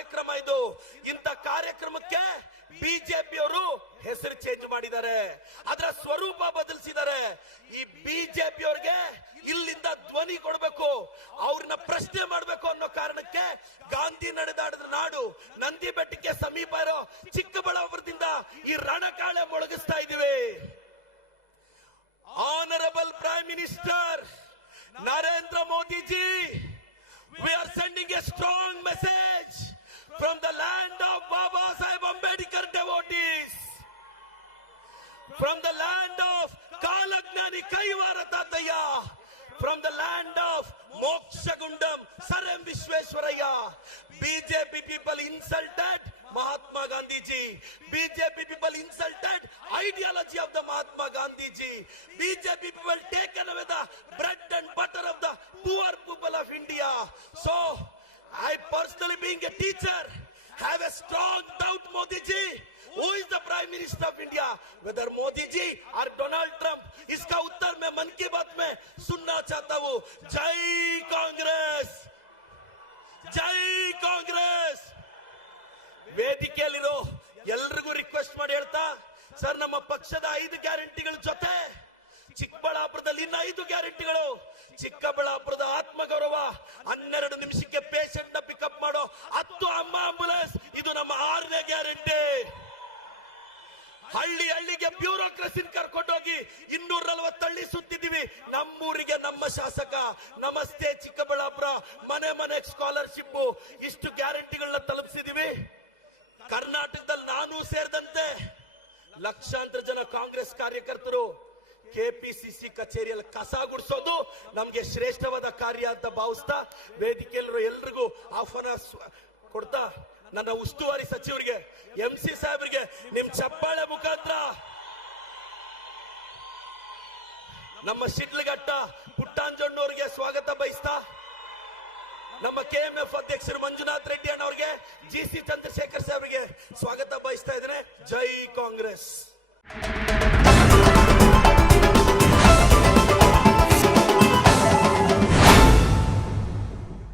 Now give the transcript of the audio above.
ಕಾರ್ಯಕ್ರಮ ಇದು. ಇಂಥ ಕಾರ್ಯಕ್ರಮಕ್ಕೆ ಬಿಜೆಪಿಯವರು ಹೆಸರು ಚೇಂಜ್ ಮಾಡಿದ್ದಾರೆ, ಅದರ ಸ್ವರೂಪ ಬದಲಿಸಿದ್ದಾರೆ. ಈ ಬಿಜೆಪಿಯವರಿಗೆ ಇಲ್ಲಿಂದ ಧ್ವನಿ ಕೊಡಬೇಕು, ಅವ್ರನ್ನ ಪ್ರಶ್ನೆ ಮಾಡಬೇಕು ಅನ್ನೋ ಕಾರಣಕ್ಕೆ ಗಾಂಧಿ ನಡೆದಾಡಿದ ನಾಡು ನಂದಿ ಬೆಟ್ಟಕ್ಕೆ ಸಮೀಪ ಇರೋ ಚಿಕ್ಕಬಳ್ಳಾಪುರದಿಂದ ಈ ರಣಕಾಳೆ ಮೊಳಗಿಸ್ತಾ ಇದೀವಿ. Honourable prime minister Narendra Modi ji, we are sending a strong message from the land of Baba Saheb Ambedkar devotees, from the land of Kalagnani Kaivara Tataya, from the land of Mokshagundam Sir M. Vishweshwaraya. BJP people insulted Mahatma Gandhi ji. BJP people insulted ideology of the Mahatma Gandhi ji. BJP people taken away the bread and butter of the poor people of India. So, I personally being a teacher have a strong doubt, Modi ji. Who is the Prime Minister of India? Whether Modi ji or Donald Trump? इसका उत्तर मैं मन की बात में सुनना चाहता हूँ. जय कांग्रेस, जय कांग्रेस. ವೇದಿಕೆಯಲ್ಲಿರೋ ಎಲ್ರಿಗೂ ರಿಕ್ವೆಸ್ಟ್ ಮಾಡಿ ಹೇಳ್ತಾ, ಸರ್ ನಮ್ಮ ಪಕ್ಷದ 5 ಗ್ಯಾರಂಟಿಗಳ ಜೊತೆ ಚಿಕ್ಕಬಳ್ಳಾಪುರದಲ್ಲಿ ಇನ್ನು 5 ಗ್ಯಾರಂಟಿಗಳು. ಚಿಕ್ಕಬಳ್ಳಾಪುರದ ಆತ್ಮಗೌರವ, 12 ನಿಮಿಷಕ್ಕೆ ಪೇಷಂಟ್ ನ ಪಿಕಪ್ ಮಾಡೋ 10 ಅಮ್ಮ ಆಂಬುಲೆನ್ಸ್, ಇದು ನಮ್ಮ 6ನೇ ಗ್ಯಾರಂಟಿ. ಹಳ್ಳಿ ಹಳ್ಳಿಗೆ ಬ್ಯೂರೋಕ್ರಸಿ ಕರ್ಕೊಂಡೋಗಿ 240 ಹಳ್ಳಿ ಸುತ್ತಿದ್ದೀವಿ. ನಮ್ಮೂರಿಗೆ ನಮ್ಮ ಶಾಸಕ ನಮಸ್ತೆ ಚಿಕ್ಕಬಳ್ಳಾಪುರ, ಮನೆ ಮನೆ ಸ್ಕಾಲರ್ಶಿಪ್, ಇಷ್ಟು ಗ್ಯಾರಂಟಿಗಳನ್ನ ತಲುಪಿಸಿದೀವಿ. ಕರ್ನಾಟಕದಲ್ಲಿ ನಾನು ಸೇರಿದಂತೆ ಲಕ್ಷಾಂತರ ಜನ ಕಾಂಗ್ರೆಸ್ ಕಾರ್ಯಕರ್ತರು ಕೆಪಿಸಿಸಿ ಕಚೇರಿಯಲ್ಲಿ ಕಸ ಗುಡಿಸೋದು ನಮ್ಗೆ ಶ್ರೇಷ್ಠವಾದ ಕಾರ್ಯ ಅಂತ ಭಾವಿಸ್ತಾ, ವೇದಿಕೆಯಲ್ಲಿರೋ ಎಲ್ರಿಗೂ ಆಹ್ವಾನ ಕೊಡ್ತಾ, ನನ್ನ ಉಸ್ತುವಾರಿ ಸಚಿವರಿಗೆ MC ಸಾಹೇಬರಿಗೆ ನಿಮ್ ಚಪ್ಪಾಳೆ ಮುಖಾಂತರ ನಮ್ಮ ಶಿಡ್ಲಘಟ್ಟ ಪುಟ್ಟಾಂಜಣ್ಣವ್ರಿಗೆ ಸ್ವಾಗತ ಬಯಸ್ತಾ, ನಮ್ಮ KMF ಅಧ್ಯಕ್ಷರು ಮಂಜುನಾಥ್ ರೆಡ್ಡಿ ಅಣ್ಣವ್ರಿಗೆ, GC ಚಂದ್ರಶೇಖರ್ ಸಾಹೇಬರಿಗೆ ಸ್ವಾಗತ ಬಯಸ್ತಾ ಇದ್ದೇನೆ. ಜೈ ಕಾಂಗ್ರೆಸ್.